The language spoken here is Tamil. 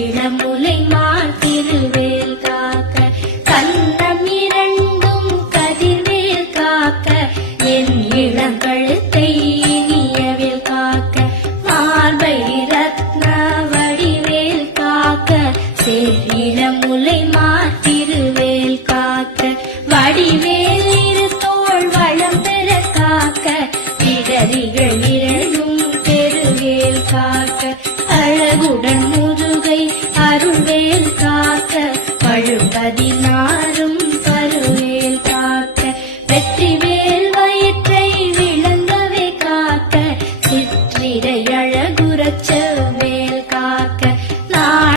இளமுலை மாத்திருவேல் காக்க கண்ணம் இரண்டும் கதிர்வேல் காக்க என் இளங்கழுத்தை இனியவேல் காக்க மார்பை ரத்ன வடிவேல் காக்க இளமுலை மா